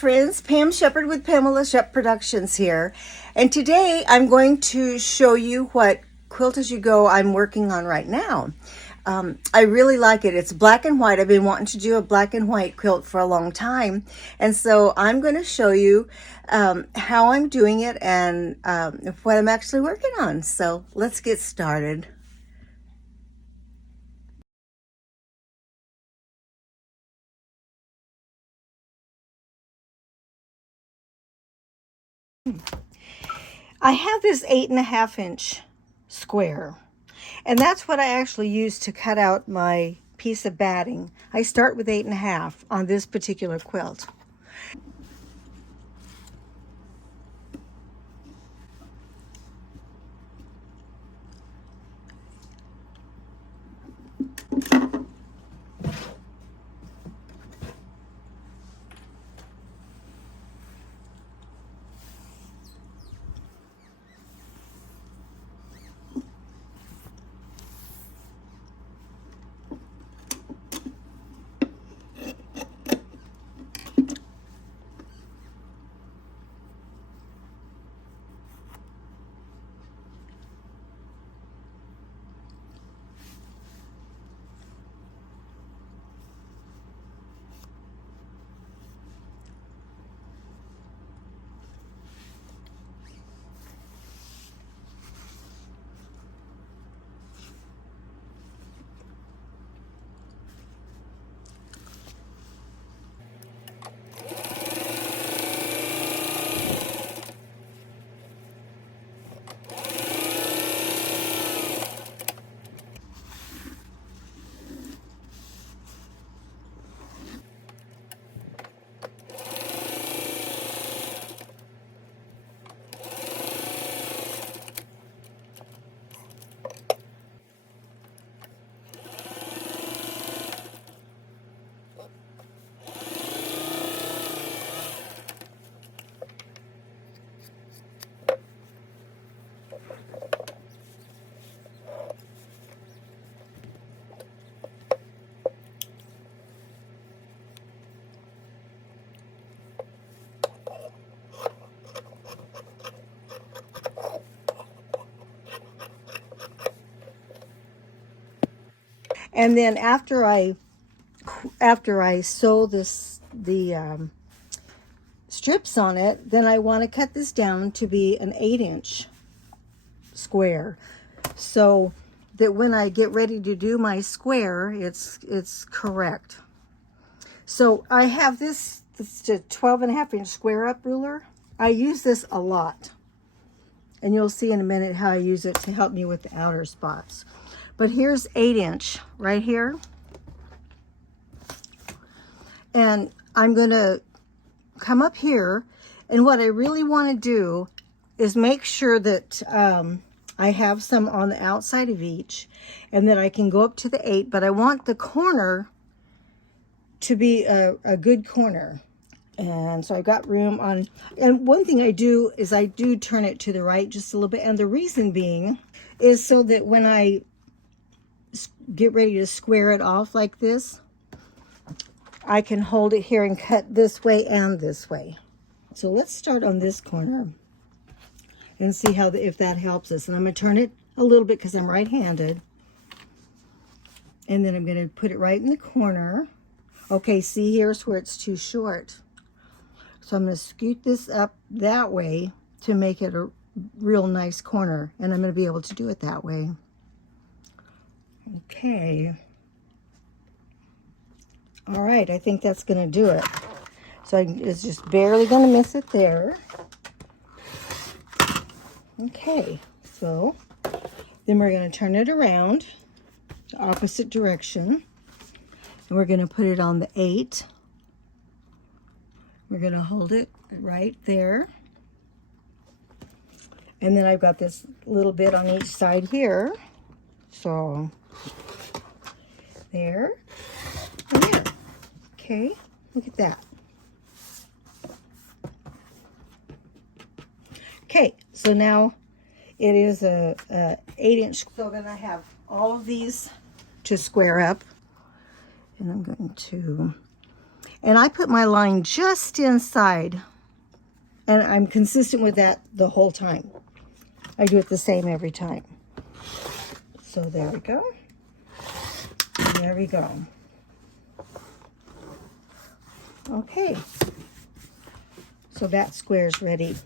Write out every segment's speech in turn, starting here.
friends, Pam Shepherd with Pamela Shep Productions here, and today I'm going to show you what Quilt As You Go I'm working on right now. I really like it. It's black and white. I've been wanting to do a black and white quilt for a long time, and so I'm going to show you how I'm doing it and what I'm actually working on. So let's get started. I have this 8.5 inch square, and that's what I actually use to cut out my piece of batting. I start with 8.5 on this particular quilt. And then after I sew the strips on it, then I want to cut this down to be an 8-inch square, so that when I get ready to do my square, it's correct. So I have this a 12.5 inch square up ruler. I use this a lot, and you'll see in a minute how I use it to help me with the outer spots. But here's 8-inch right here. And I'm going to come up here, and what I really want to do is make sure that I have some on the outside of each, and that I can go up to the 8, but I want the corner to be a good corner. And so I've got room on, and one thing I do is I do turn it to the right just a little bit, and the reason being is so that when I get ready to square it off like this, I can hold it here and cut this way and this way. So let's start on this corner and see how if that helps us. And I'm going to turn it a little bit because I'm right-handed, and then I'm going to put it right in the corner. Okay, see, here's where it's too short, so I'm going to scoot this up that way to make it a real nice corner, and I'm going to be able to do it that way. Okay. All right, I think that's going to do it. So it's just barely going to miss it there. Okay, so then we're going to turn it around the opposite direction, and we're going to put it on the 8. We're going to hold it right there. And then I've got this little bit on each side here. So there and there. Okay, look at that. Okay, so now it is a 8-inch. So then I have all of these to square up, and I'm going to, And I put my line just inside, and I'm consistent with that the whole time. I do it the same every time. So there we go. There we go. Okay. So that square's ready.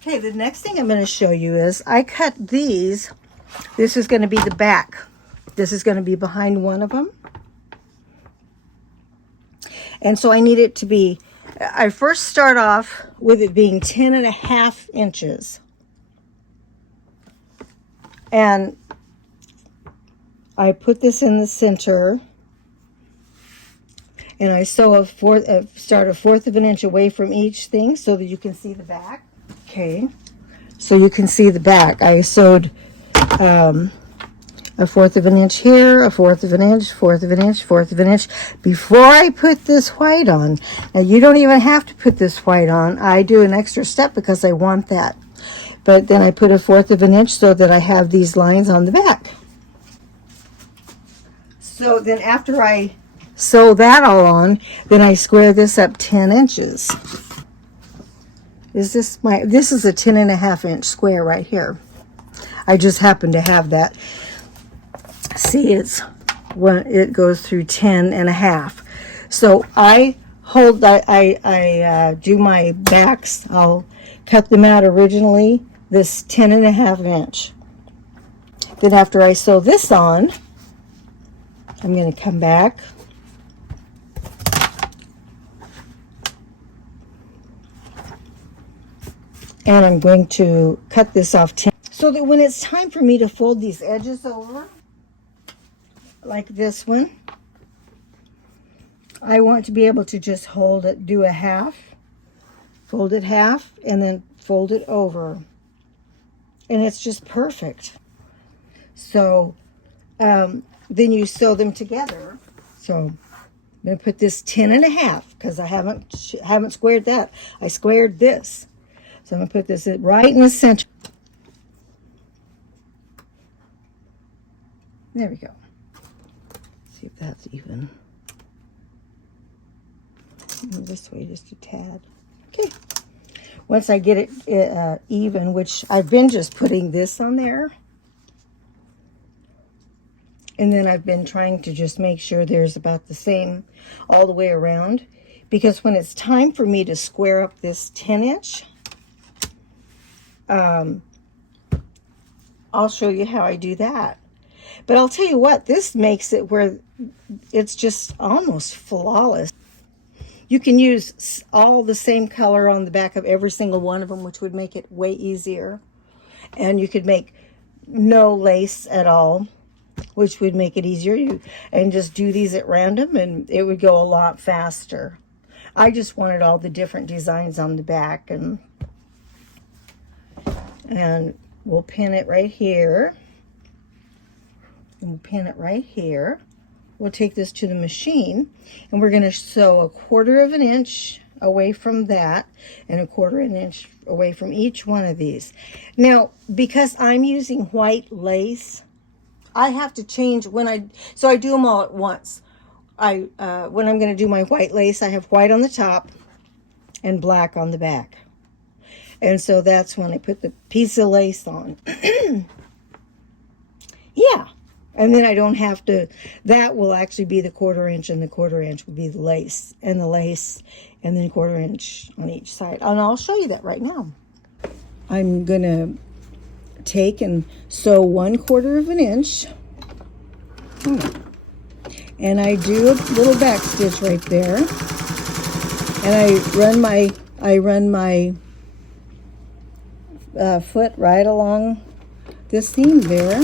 Okay, the next thing I'm going to show you is I cut these. This is going to be the back. This is going to be behind one of them. And so I need it to be, I first start off with it being 10.5 inches. And I put this in the center. And I sew start a 1/4 of an inch away from each thing so that you can see the back. Okay, so you can see the back. I sewed a 1/4 of an inch here, a 1/4 of an inch, 1/4 of an inch, 1/4 of an inch before I put this white on. Now you don't even have to put this white on. I do an extra step because I want that. But then I put a 1/4 of an inch so that I have these lines on the back. So then after I sew that all on, then I square this up 10 inches. This is a 10.5 inch square right here. I just happen to have that. See, it goes through 10.5. So I do my backs. I'll cut them out originally this 10.5 inch. Then after I sew this on, I'm going to come back. And I'm going to cut this off 10, so that when it's time for me to fold these edges over, like this one, I want to be able to just hold it, do a half, fold it half, and then fold it over. And it's just perfect. So then you sew them together. So I'm going to put this 10.5 because I haven't squared that. I squared this. So I'm going to put this right in the center. There we go. See if that's even. Move this way just a tad. Okay. Once I get it even, which I've been just putting this on there. And then I've been trying to just make sure there's about the same all the way around. Because when it's time for me to square up this 10 inch, I'll show you how I do that. But I'll tell you what, this makes it where it's just almost flawless. You can use all the same color on the back of every single one of them, which would make it way easier. And you could make no lace at all, which would make it easier. And just do these at random, and it would go a lot faster. I just wanted all the different designs on the back, and we'll pin it right here. And we'll pin it right here. We'll take this to the machine, and we're going to sew 1/4 of an inch away from that and 1/4 of an inch away from each one of these. Now, because I'm using white lace, I have to change so I do them all at once. When I'm going to do my white lace, I have white on the top and black on the back. And so that's when I put the piece of lace on. Yeah. And then I don't have to, that will actually be the 1/4 inch, and the 1/4 inch will be the lace, and the lace, and then 1/4 inch on each side. And I'll show you that right now. I'm going to take and sew 1/4 of an inch. And I do a little back stitch right there. And I run my foot right along the seam there.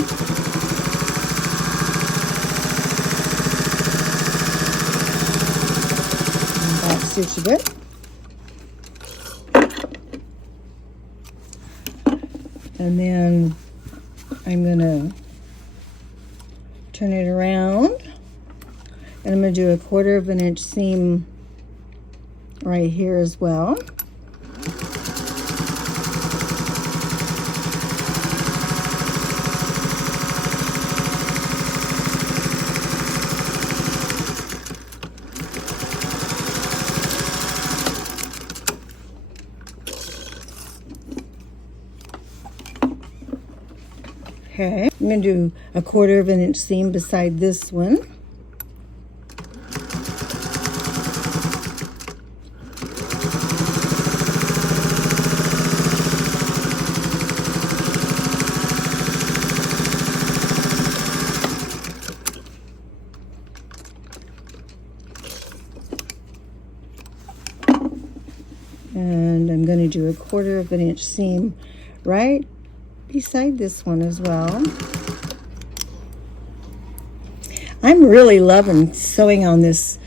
Stitch a bit. And then I'm going to turn it around, and I'm going to do a 1/4 of an inch seam right here as well. Okay, I'm going to do a 1/4 of an inch seam beside this one. And I'm going to do a 1/4 of an inch seam right beside this one as well. I'm really loving sewing on this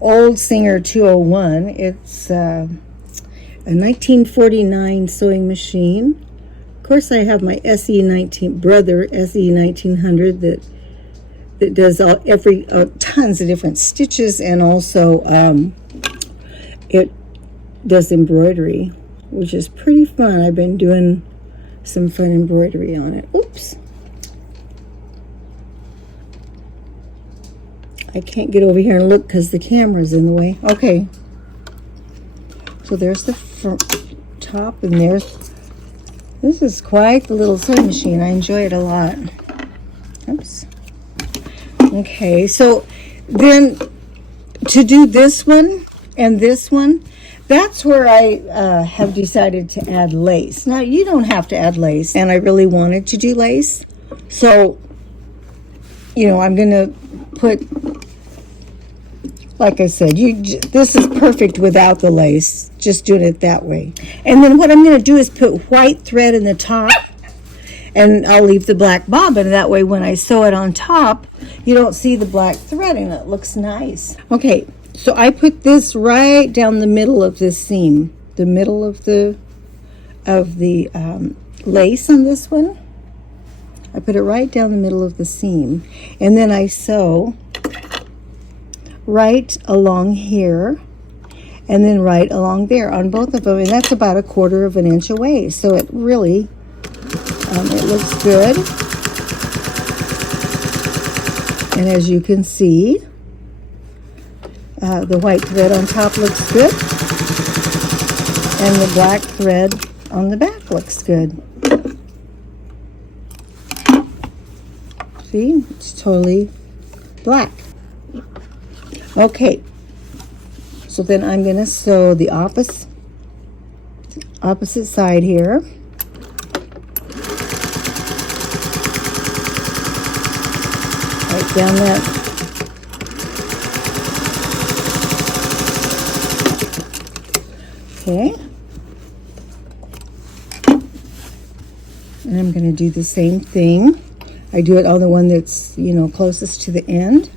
old Singer 201. It's a 1949 sewing machine. Of course, I have my brother SE 1900 that does tons of different stitches, and also it does embroidery, which is pretty fun. I've been doing some fun embroidery on it. Oops. I can't get over here and look because the camera's in the way. Okay. So there's the front top, and this is quite the little sewing machine. I enjoy it a lot. Oops. Okay, so then to do this one and this one, that's where I have decided to add lace. Now, you don't have to add lace, and I really wanted to do lace. So, you know, I'm going to put, like I said, this is perfect without the lace. Just doing it that way. And then what I'm going to do is put white thread in the top, and I'll leave the black bobbin. That way when I sew it on top, you don't see the black thread, and it looks nice. Okay. So I put this right down the middle of this seam, the middle of the lace on this one. I put it right down the middle of the seam, and then I sew right along here, and then right along there on both of them, and that's about a 1/4 of an inch away. So it really, it looks good, and as you can see, the white thread on top looks good, and the black thread on the back looks good. See, it's totally black. Okay, so then I'm going to sew the opposite side here. Right down that. Okay, and I'm going to do the same thing. I do it on the one that's, you know, closest to the end,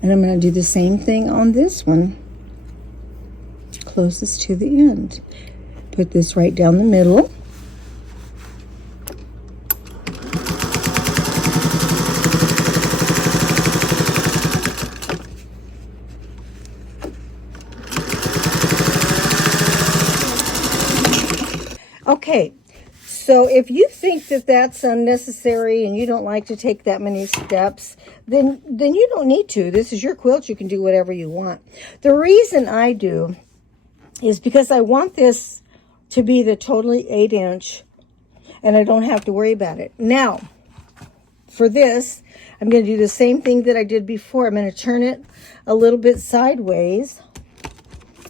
and I'm going to do the same thing on this one, closest to the end. Put this right down the middle. Okay, so if you think that that's unnecessary and you don't like to take that many steps, then you don't need to. This is your quilt. You can do whatever you want. The reason I do is because I want this to be the totally 8-inch, and I don't have to worry about it. Now, for this, I'm going to do the same thing that I did before. I'm going to turn it a little bit sideways,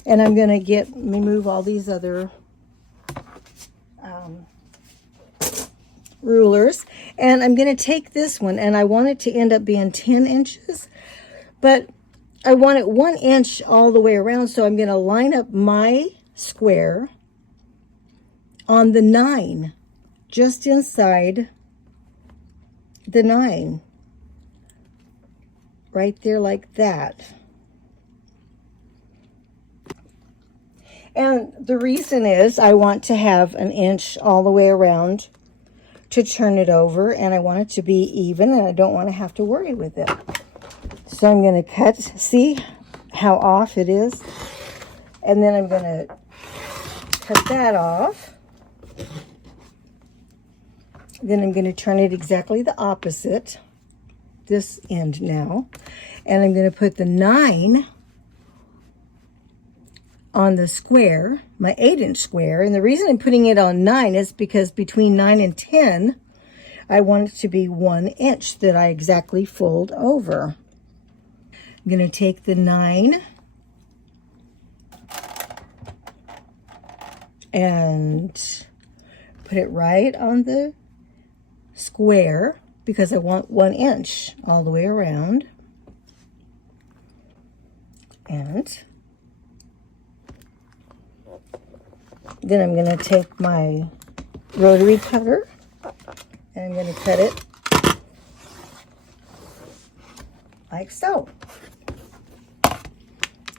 and I'm going to remove all these other rulers, and I'm going to take this one, and I want it to end up being 10 inches, but I want it 1 inch all the way around, so I'm going to line up my square on the 9, just inside the 9, right there like that. And the reason is I want to have 1 inch all the way around to turn it over, and I want it to be even, and I don't want to have to worry with it. So I'm going to cut, see how off it is, and then I'm going to cut that off. Then I'm going to turn it exactly the opposite, this end now, and I'm going to put the 9 on the square, my 8-inch square. And the reason I'm putting it on 9 is because between 9 and 10, I want it to be 1 inch that I exactly fold over. I'm going to take the 9 and put it right on the square because I want 1 inch all the way around. And then I'm going to take my rotary cutter and I'm going to cut it like so.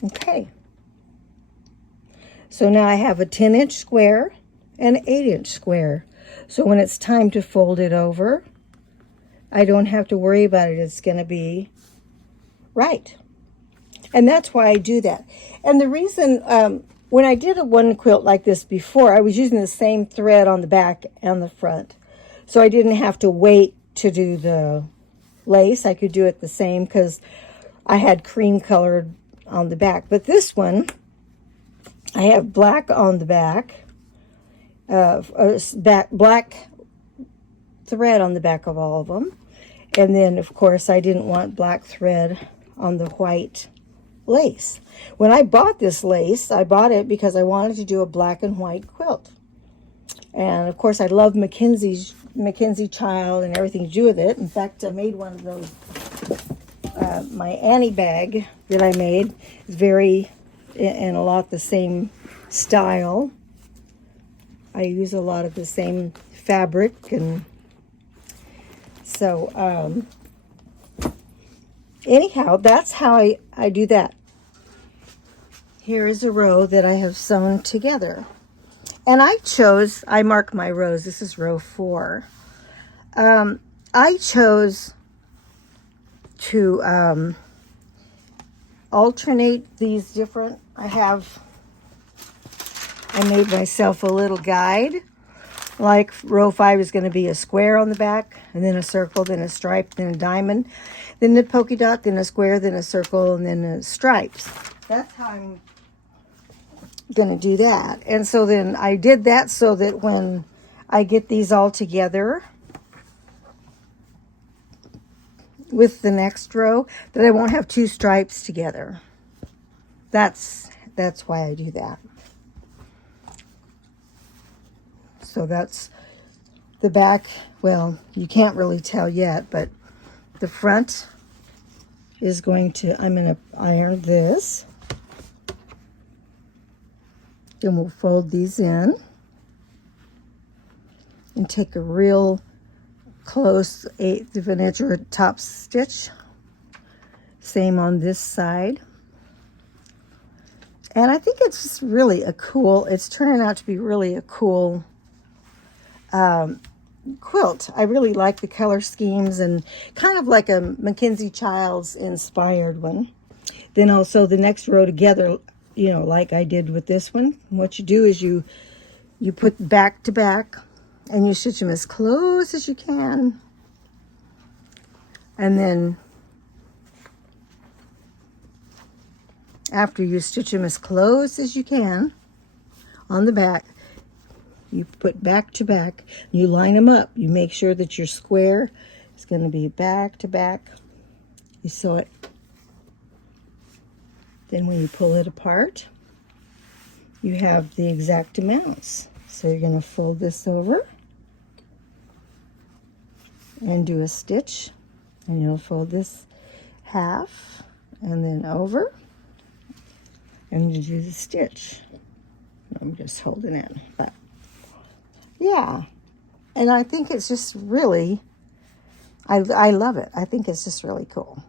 Okay. So now I have a 10-inch square and an 8-inch square. So when it's time to fold it over, I don't have to worry about it. It's going to be right. And that's why I do that. And the reason, when I did one quilt like this before, I was using the same thread on the back and the front. So I didn't have to wait to do the lace. I could do it the same because I had cream colored on the back. But this one, I have black on the back, black thread on the back of all of them. And then, of course, I didn't want black thread on the white lace. When I bought this lace, I bought it because I wanted to do a black and white quilt. And, of course, I love Mackenzie Child and everything to do with it. In fact, I made one of those. My Annie bag that I made is very, in a lot the same style. I use a lot of the same fabric, and so anyhow, that's how I do that. Here is a row that I have sewn together, and I mark my rows. This is row 4. I chose to alternate these different. I made myself a little guide. Like row 5 is going to be a square on the back, and then a circle, then a stripe, then a diamond, then a polka dot, then a square, then a circle, and then a stripes. That's how I'm going to do that. And so then I did that so that when I get these all together with the next row, that I won't have 2 stripes together. That's why I do that. So that's the back. Well, you can't really tell yet, but the front is I'm going to iron this. Then we'll fold these in and take a real close 1/8 of an inch or a top stitch. Same on this side. And I think it's just really it's turning out to be really a cool quilt. I really like the color schemes and kind of like a Mackenzie Child's inspired one. Then also the next row together, like I did with this one. What you do is you put back to back and you stitch them as close as you can. And then after you stitch them as close as you can on the back, you put back to back, you line them up. You make sure that your square is going to be back to back. You sew it. Then when you pull it apart, you have the exact amounts. So you're going to fold this over and do a stitch, and you'll fold this half and then over, and you do the stitch. I'm just holding it, but yeah. And I think it's just really, I love it. I think it's just really cool.